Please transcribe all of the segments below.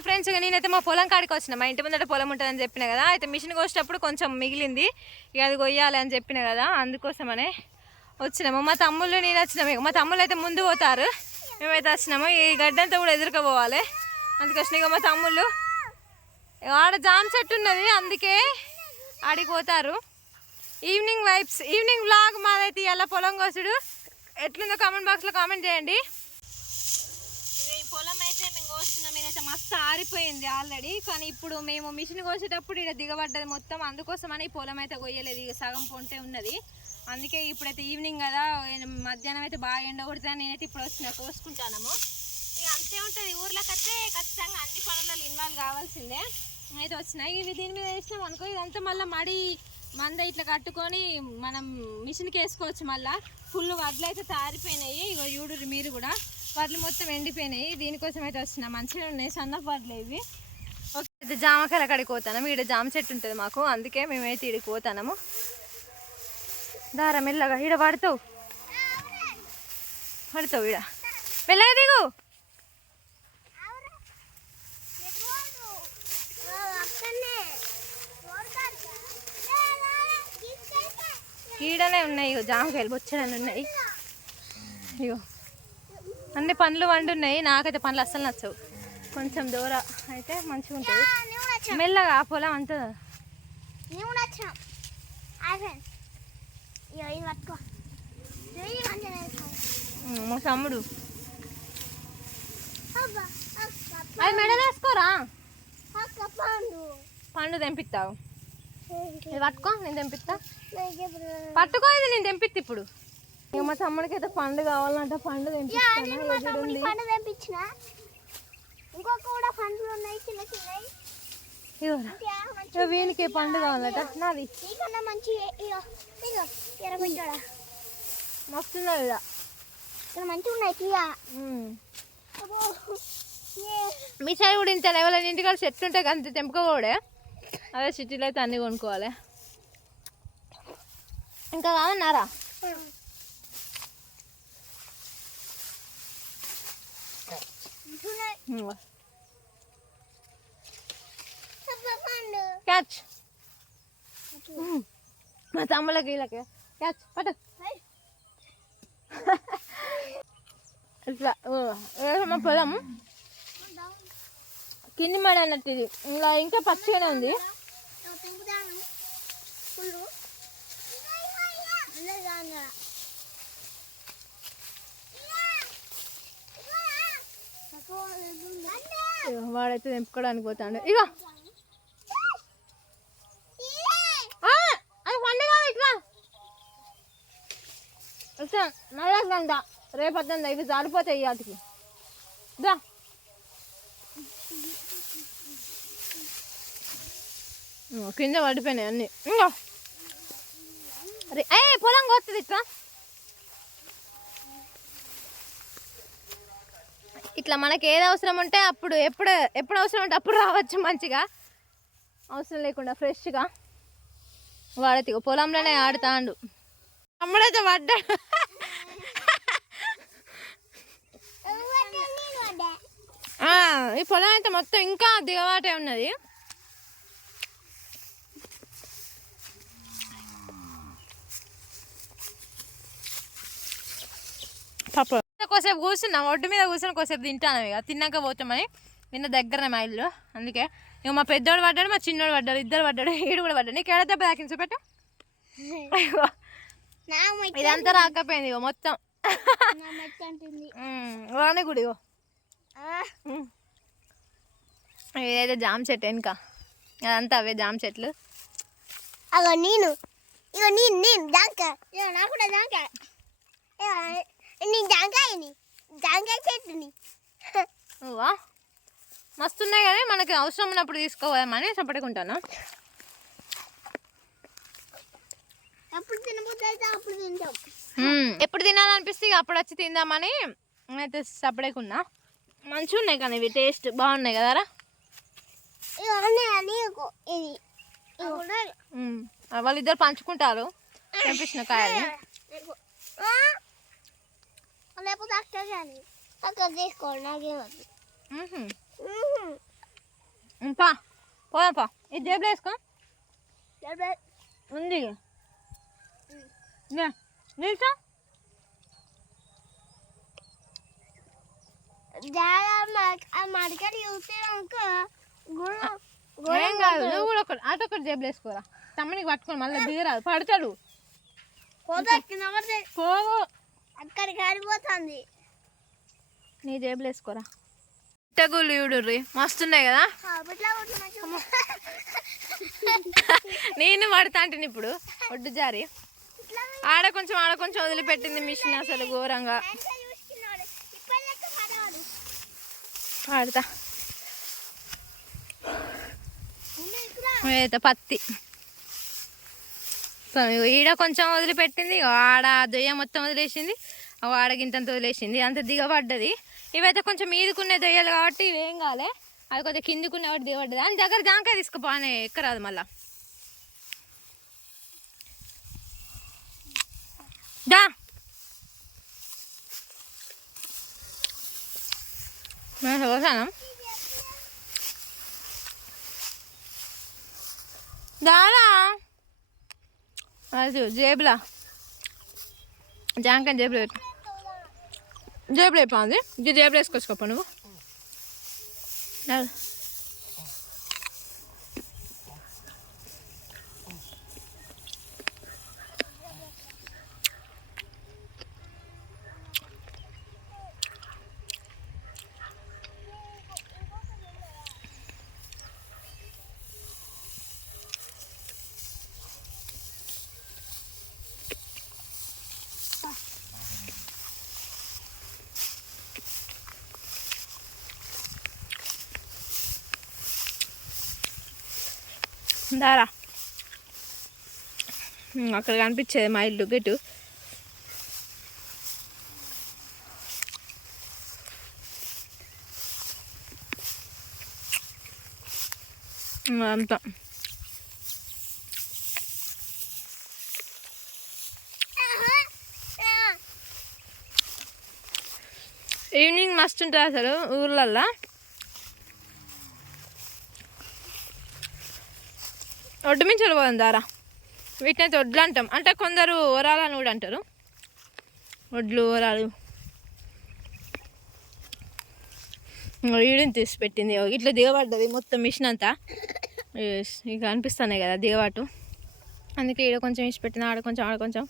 Hi friends, నేనైతే మా పొలం కాడికి వచ్చిన. మా ఇంటి ముందట పొలం ఉంటుందని చెప్పిన కదా. అయితే మిషన్ కోసేటప్పుడు కొంచెం మిగిలింది, ఇక అది కొయ్యాలి అని చెప్పిన కదా, అందుకోసమనే వచ్చినాము. మా తమ్ముళ్ళు నేను వచ్చినాము. మా తమ్ముళ్ళు అయితే ముందు పోతారు, మేమైతే వచ్చినాము. ఈ గడ్డంతా కూడా ఎదురుకోపోవాలి, అందుకోసం ఇక మా తమ్ముళ్ళు ఆడ జామ చెట్టు ఉన్నది, అందుకే ఆడికి పోతారు. ఈవినింగ్ వైబ్స్, ఈవినింగ్ వ్లాగ్ మాదైతే ఇలా పొలం కోసుడు ఎట్లుందో కామెంట్ బాక్స్లో కామెంట్ చేయండి. ఈ పొలం అయితే మేము కోస్తున్నాం, ఇదైతే మస్తు ఆరిపోయింది ఆల్రెడీ. కానీ ఇప్పుడు మేము మిషన్ కోసేటప్పుడు ఇక్కడ దిగబడ్డది మొత్తం, అందుకోసమని ఈ పొలం అయితే కొయ్యలేదు, ఇక సగం పొంటే ఉన్నది. అందుకే ఇప్పుడైతే ఈవినింగ్ కదా, మధ్యాహ్నం అయితే బాగా ఎండ కొడుతుంది. నేనైతే ఇప్పుడు వచ్చిన కోసుకుంటాను. ఇక అంతే ఉంటుంది, ఊర్లోకి వస్తే ఖచ్చితంగా అన్ని పనులలో ఇన్వాల్వ్ కావాల్సిందే. అయితే వచ్చినాయి ఇవి దీని మీద వేసినాం అనుకో, ఇదంతా మళ్ళీ మడి మంద ఇట్లా కట్టుకొని మనం మిషన్కి వేసుకోవచ్చు. మళ్ళీ ఫుల్ వడ్లు అయితే తారిపోయినాయి, ఇక చూడు మీరు కూడా వడ్లు మొత్తం ఎండిపోయినాయి. దీనికోసం అయితే వచ్చిన మంచిగా ఉన్నాయి సన్నపు వడ్లు ఇవి. ఓకే, అయితే జామకాయల కాడికి పోతాము. ఇక్కడ జామ చెట్టు ఉంటుంది మాకు, అందుకే మేమైతే ఇక్కడికి పోతాము. దారం మెల్లగా ఈడ పడతావు ఈడ మెల్లగా దిగు. ఈడనే ఉన్నాయి ఇగో జామకాయలు బొచ్చడని ఉన్నాయి. ఇగో అన్ని పండ్లు వండున్నాయి, నాకైతే పండ్లు అస్సలు నచ్చవు. కొంచెం దూర అయితే మంచిగా ఉంటుంది, మెల్లగా ఆ పొలం అంతా. మా తమ్ముడు అది మెడలు వేసుకోరా, పండు తెంపిస్తావు. ఇది పట్టుకో, నేను తెంపిస్తా. పట్టుకో, ఇది నేను తెంపిస్తా ఇప్పుడు. ఇక మా తమ్ముడికి అయితే పండు కావాలంటే పండు తెంపిస్తాను. వీనికి పండు కావాలట, నాది మస్తున్నాయి మీ సైడ్ కూడా ఇంత ఎవరైనా ఇంటికాడ చెట్టు ఉంటే అంత తెంపుకోకూడే, అదే సిటీలో అయితే అన్నీ కొనుక్కోవాలి. ఇంకా కావన్నారా? క్యాచ్ మా తమ్ముళ్ళకి వీళ్ళకి క్యాచ్ పట్టు. ఇట్లా మా పొలం కింది మడి అన్నట్టు, ఇది ఇలా ఇంకా పచ్చిగానే ఉంది. వాడైతే తెంపుకోవడానికి పోతాడు. ఇగో అది పండు కాదు, ఇట్లా ఇట్లా నల్లగా రేపొద్దా ఇవి జారిపోతాయి వాటికి. దా కింద పడిపోయినాయి అన్నీ. ఇంకో అరే పొలం కొత్తది ఇట్లా ఇట్లా మనకి ఏది అవసరం ఉంటే అప్పుడు, ఎప్పుడు అవసరం ఉంటే అప్పుడు రావచ్చు మంచిగా, అవసరం లేకుండా ఫ్రెష్గా. వాడైతే పొలంలోనే ఆడుతాండు. తమ్ముడైతే పడ్డాడు. ఈ పొలం అయితే మొత్తం ఇంకా దిగవాటే ఉన్నది. పాప కోసేపు కూర్చున్నాం, ఒడ్డు మీద కూర్చొని కోసేపు తింటాను. ఇక తిన్నాక పోతామని నిన్న దగ్గరనే మా ఇల్లు, అందుకే ఇక మా పెద్దోడు పడ్డాడు, మా చిన్నోడు పడ్డాడు, ఇద్దరు పడ్డాడు, ఈడు కూడా పడ్డాడు. నీకు ఎడదెబ్బ తాకింది చూపెట్టు. ఇదంతా రాకపోయింది ఇగో మొత్తం వాణి గుడి. ఇదైతే జామ చెట్టు వెనుక, అదంతా అవే జామ చెట్లు. అగో నేను జాంకాయ, నాకు కూడా జాంకాయ, జాంకాయ చెట్టుని. మస్తున్నాయి కానీ మనకి అవసరం ఉన్నప్పుడు తీసుకోవాలని చెప్పడుకుంటాను. ఎప్పుడు తినాలనిపిస్తే అప్పుడు వచ్చి తిందామని అయితే సపడేకున్నా. మంచిగా ఉన్నాయి కానీ ఇవి టేస్ట్ బాగున్నాయి కదరా. వాళ్ళిద్దరు పంచుకుంటారు తెంపించిన కాయలు. తీసుకోండి, నాకేమద్దు. పోదాంపా ఇది జేబులో వేసుకో ఉంది నిల్చో మడికడి చూస్తే ఏం కాదు నువ్వు కూడా ఒకటి అటొకటి జేబులో వేసుకోరా తమ్మునికి పట్టుకొని మళ్ళీ దిగరాదు పడతాడు పోవు అక్కడికి ఆడిపోతుంది నీ జేబులో వేసుకోరా పుట్టగుళ్ళు చూడుర్రి మస్తున్నాయి కదా నేను పడతా అంటే ఇప్పుడు ఒడ్డు జారి ఆడ కొంచెం వదిలిపెట్టింది మిషన్ అసలు ఘోరంగా ఆడతా పత్తి ఈడ కొంచెం వదిలిపెట్టింది ఆడ దొయ్య మొత్తం వదిలేసింది ఆడగింతంత వదిలేసింది అంత దిగబడ్డది ఇవైతే కొంచెం మీదుకునే దొయ్యాలు కాబట్టి ఇవేం కాలే అది కొంచెం కిందికునే వాటి దిగబడ్డది అని దగ్గర జాంకాయ తీసుకుపోనే ఎక్కరాదు మళ్ళా దా చూసాను దారా అది జేబులా జాంకాయ జేబులో పెట్టు జేబులో అయిపోయింది ఇది జేబులో వేసుకొచ్చుకోప నువ్వు దారా అక్కడ కనిపించేది మా ఇల్లు గెటు అంతా ఈవినింగ్ మస్తు ఉంటుంది అసలు ఊర్లల్లో ఒడ్డు మించి వెళ్ళిపోదాం దారా వీటిని అయితే వడ్లు అంటాం అంటే కొందరు ఓరాలని కూడా అంటారు వడ్లు ఓరాలు వీడిని తీసి పెట్టింది ఇట్లా దిగబడ్డది మొత్తం మిషన్ అంతా ఇక అనిపిస్తున్నాయి కదా దిగబాటు అందుకే ఈడ కొంచెం వేసి పెట్టింది ఆడ కొంచెం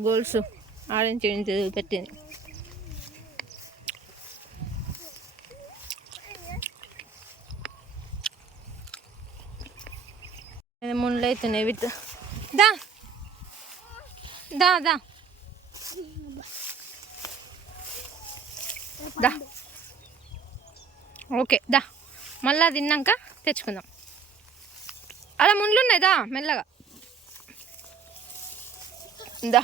గోల్స్ ఆడించి పెట్టింది ముళ్ళు అవుతున్నాయి with the the the the okay దా మళ్ళా తిన్నాక తెచ్చుకుందాం అలా ముళ్ళు ఉన్నాయి దా మెల్లగా దా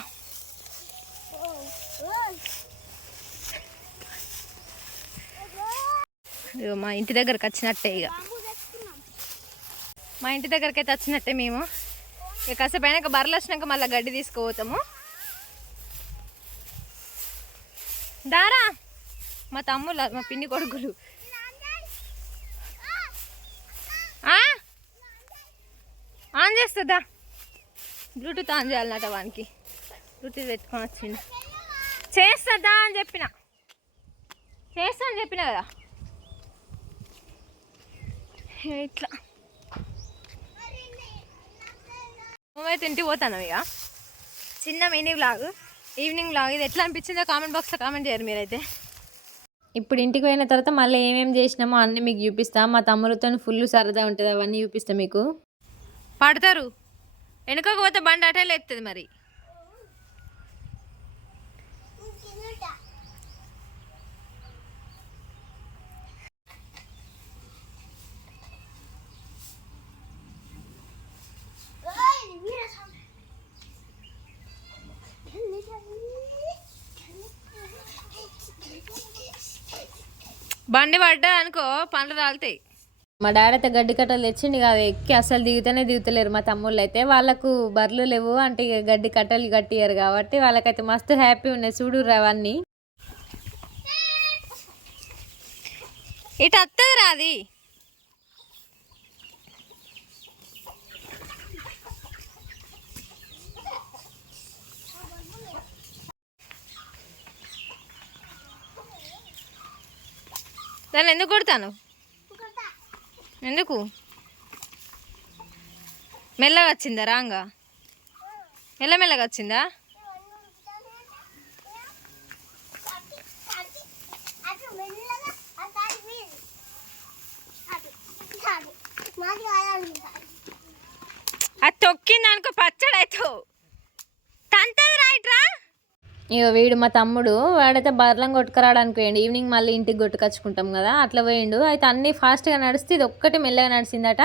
మా ఇంటి దగ్గరకు వచ్చినట్టే ఇక మా ఇంటి దగ్గరికి అయితే వచ్చినట్టే మేము ఇక కాసేపు అయినాక బర్రెలు వచ్చినాక మళ్ళీ గడ్డి తీసుకుపోతాము దారా మా తమ్ముళ్ళు మా పిన్ని కొడుకులు ఆన్ చేస్తుందా బ్లూటూత్ ఆన్ చేయాలన్నట వానికి బ్లూటూత్ పెట్టుకొని వచ్చింది చేస్తుందా అని చెప్పిన కదా ఇట్లా నువ్వైతే ఇంటికి పోతాను ఇక చిన్న మినీ వ్లాగ్ ఈవినింగ్ వ్లాగ్ ఇది ఎట్లా అనిపించిందో కామెంట్ బాక్స్లో కామెంట్ చేయరు మీరైతే ఇప్పుడు ఇంటికి పోయిన తర్వాత మళ్ళీ ఏమేమి చేసినామో అన్నీ మీకు చూపిస్తాం మా తమ్ముడితో ఫుల్ సరదా ఉంటుంది అవన్నీ చూపిస్తాం మీకు పడతారు వెనుకకు పోతే బండి అటేలు ఎత్తుంది మరి బండి పడ్డా అనుకో పండ్లు రాలుతాయి మా డాడీ అయితే గడ్డి కట్టలు తెచ్చిండి కాదు ఎక్కి అసలు దిగుతలేరు మా తమ్ముళ్ళు అయితే వాళ్ళకు బర్రెలు లేవు అంటే ఇక గడ్డి కట్టలు కట్టియారు కాబట్టి వాళ్ళకైతే మస్తు హ్యాపీ ఉన్నాయి చూడుర్రు అవన్నీ ఇటు వస్తుంది రాది. దాన్ని ఎందుకు కొడతాను? ఎందుకు? మెల్లగా వచ్చిందా రాంగా? మెల్లమెల్లగా వచ్చిందా? అది తొక్కింది అనుకో పచ్చడి అవుతావు. తంతది రైట్రా. ఇక వీడు మా తమ్ముడు, వాడైతే బర్లం కొట్టుకురావడానికి పోయిండు. ఈవినింగ్ మళ్ళీ ఇంటికి కొట్టుకొచ్చుకుంటాం కదా, అట్లా పోయిండు. అయితే అన్నీ ఫాస్ట్గా నడిస్తే ఇది ఒక్కటి మెల్లగా నడిచిందట.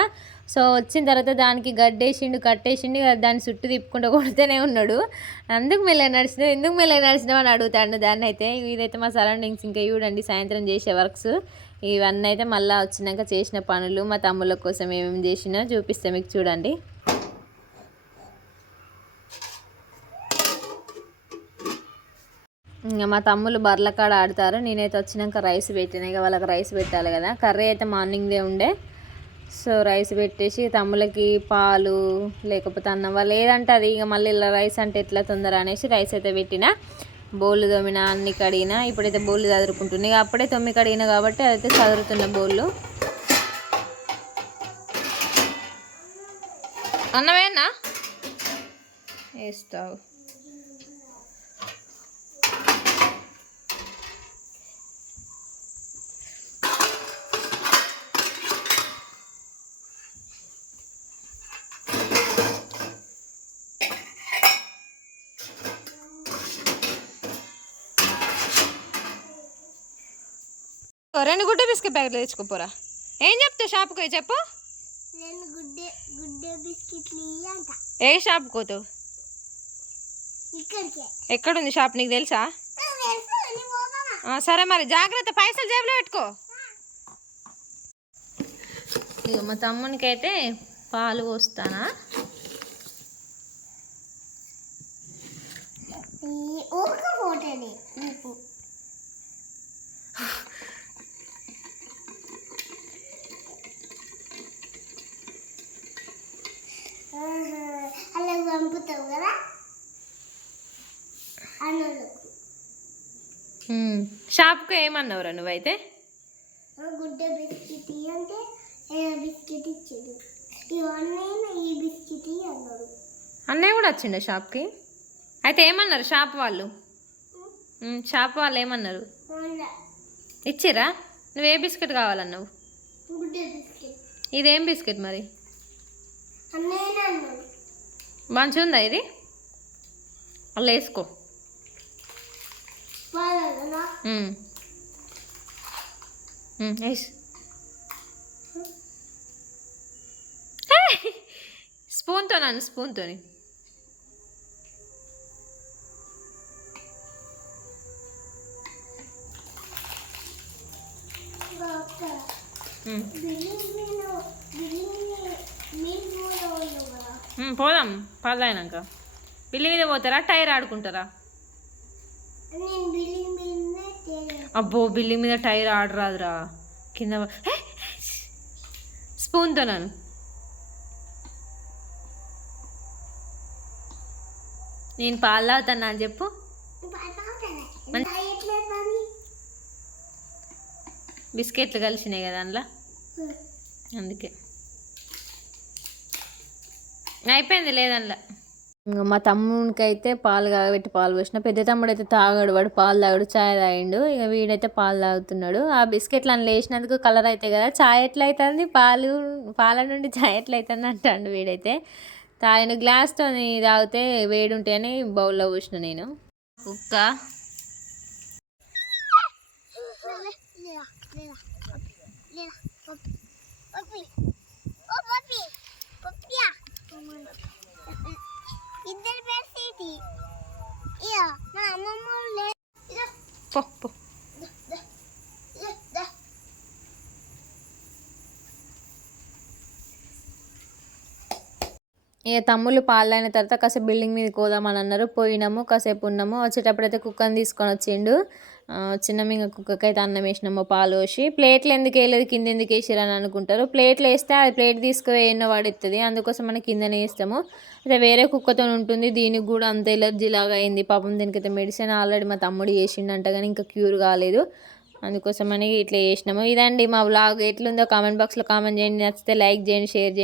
సో వచ్చిన తర్వాత దానికి గడ్డేసిండు, కట్టేసిండు, దాన్ని చుట్టూ తిప్పుకుంటూ కొడితేనే ఉన్నాడు. అందుకు మెల్లగా నడిచినావు, ఎందుకు మెల్లగా నడిచినావు అని అడుగుతాడు దాన్ని. అయితే ఇదైతే మా సరౌండింగ్స్ ఇంకా చూడండి, సాయంత్రం చేసే వర్క్స్ ఇవన్నీ అయితే మళ్ళీ వచ్చినాక చేసిన పనులు, మా తమ్ముళ్ళ కోసం ఏమేమి చేసినా చూపిస్తే మీకు చూడండి. ఇంకా మా తమ్ముళ్ళు బర్ల కాడ ఆడతారు. నేనైతే వచ్చినాక రైస్ పెట్టినా, ఇక వాళ్ళకి రైస్ పెట్టాలి కదా. కర్రీ అయితే మార్నింగ్దే ఉండే, సో రైస్ పెట్టేసి తమ్ముళ్ళకి పాలు లేకపోతే అన్నం వాళ్ళు ఏదంటే అది, ఇక మళ్ళీ ఇలా రైస్ అంటే ఎట్లా తొందర అనేసి రైస్ అయితే పెట్టిన. బౌళ్ళు తోమిన, అన్ని కడిగిన. ఇప్పుడైతే బౌళ్ళు చదురుకుంటున్నాయి. ఇక అప్పుడే 9 కడిగిన కాబట్టి అదైతే చదురుతున్న బౌళ్ళు. అన్నమేనా వేస్తావు? రెండు గుడ్డ బిస్కెట్ ప్యాకెట్లు తెచ్చుకోపోరా. ఏం చెప్తావు షాప్కి పోయి చెప్పు. ఏ షాప్కి పోతావు? ఎక్కడుంది షాప్ నీకు తెలుసా? సరే మరి జాగ్రత్త, పైసలు జేబులో పెట్టుకో. ఇక మా తమ్మునికి అయితే పాలు పోస్తానా. అలా పంపుతావు కదా షాప్కి ఏమన్నావురా నువ్వైతే? గుడ్డ బిస్కెట్ అంటే బిస్కెట్ ఇచ్చేది, ఇవన్నీ ఈ బిస్కెట్ అన్నాడు. అన్నయ్య కూడా వచ్చిండే షాప్కి. అయితే ఏమన్నారు షాప్ వాళ్ళు? షాప్ వాళ్ళు ఏమన్నారు? ఇచ్చిరా? నువ్వు ఏ బిస్కెట్ కావాలన్నావు? గుడ్డ బిస్కెట్. ఇదేం బిస్కెట్ మరి? అన్నయ్య అన్నాడు. మంచిగా ఉందా ఇది? అలా వేసుకో. స్పూన్తో నన్ను స్పూన్తో పోదాం పదైనాక. బిల్లి మీద పోతారా, టైర్ ఆడుకుంటారా? అబ్బో బిల్డింగ్ మీద టైర్ ఆడరాదురా, కింద స్పూన్తో నన్ను. నేను పాలు తాగుతాను అని చెప్పు. బిస్కెట్లు కలిసినాయి కదా అందులో, అందుకే అయిపోయింది లేదల్లా. ఇంకా మా తమ్మునికి అయితే పాలు కాగబెట్టి పాలు పోసిన. పెద్ద తమ్ముడు అయితే తాగాడు, వాడు పాలు తాగాడు, చాయ్ తాగిండు. ఇక వీడైతే పాలు తాగుతున్నాడు. ఆ బిస్కెట్లు అందులో వేసినందుకు కలర్ అవుతాయి కదా, చాయ్ ఎట్లా అవుతుంది, పాల నుండి చాయ్ ఎట్లా అవుతుంది అంటాడు వీడైతే. తాగిన గ్లాస్తో తాగితే వేడి ఉంటాయని బౌల్లో పోసిన నేను. కుక్క ఇద్దరు పెట్టి మా అమ్మమ్మ పో. ఇక తమ్ముళ్ళు పాలు అయిన తర్వాత కాసేపు బిల్డింగ్ మీదకి పోదామని అన్నారు. పోయినాము, కాసేపు ఉన్నాము. వచ్చేటప్పుడు అయితే కుక్కని తీసుకొని వచ్చిండు. చిన్న మింగ కుక్కకి అయితే అన్నం వేసినాము పాలు పోసి. ప్లేట్లు ఎందుకు వేయలేదు, కింద ఎందుకు వేసిరు అని అనుకుంటారు. ప్లేట్లు వేస్తే అది ప్లేట్ తీసుకుపోయి ఎన్నో పడుతుంది, అందుకోసం మనం కిందనే వేస్తాము. అయితే వేరే కుక్కతో ఉంటుంది, దీనికి కూడా అంత ఎలర్జీ లాగా అయింది పాపం. దీనికైతే మెడిసిన్ ఆల్రెడీ మా తమ్ముడు చేసిండంట కానీ ఇంకా క్యూర్ కాలేదు, అందుకోసమని ఇట్లా చేసినాము. ఇదండి మా వ్లాగ్. ఎట్లుందో కామెంట్ బాక్స్లో కామెంట్ చేయండి, నచ్చితే లైక్ చేయండి, షేర్ చేయండి.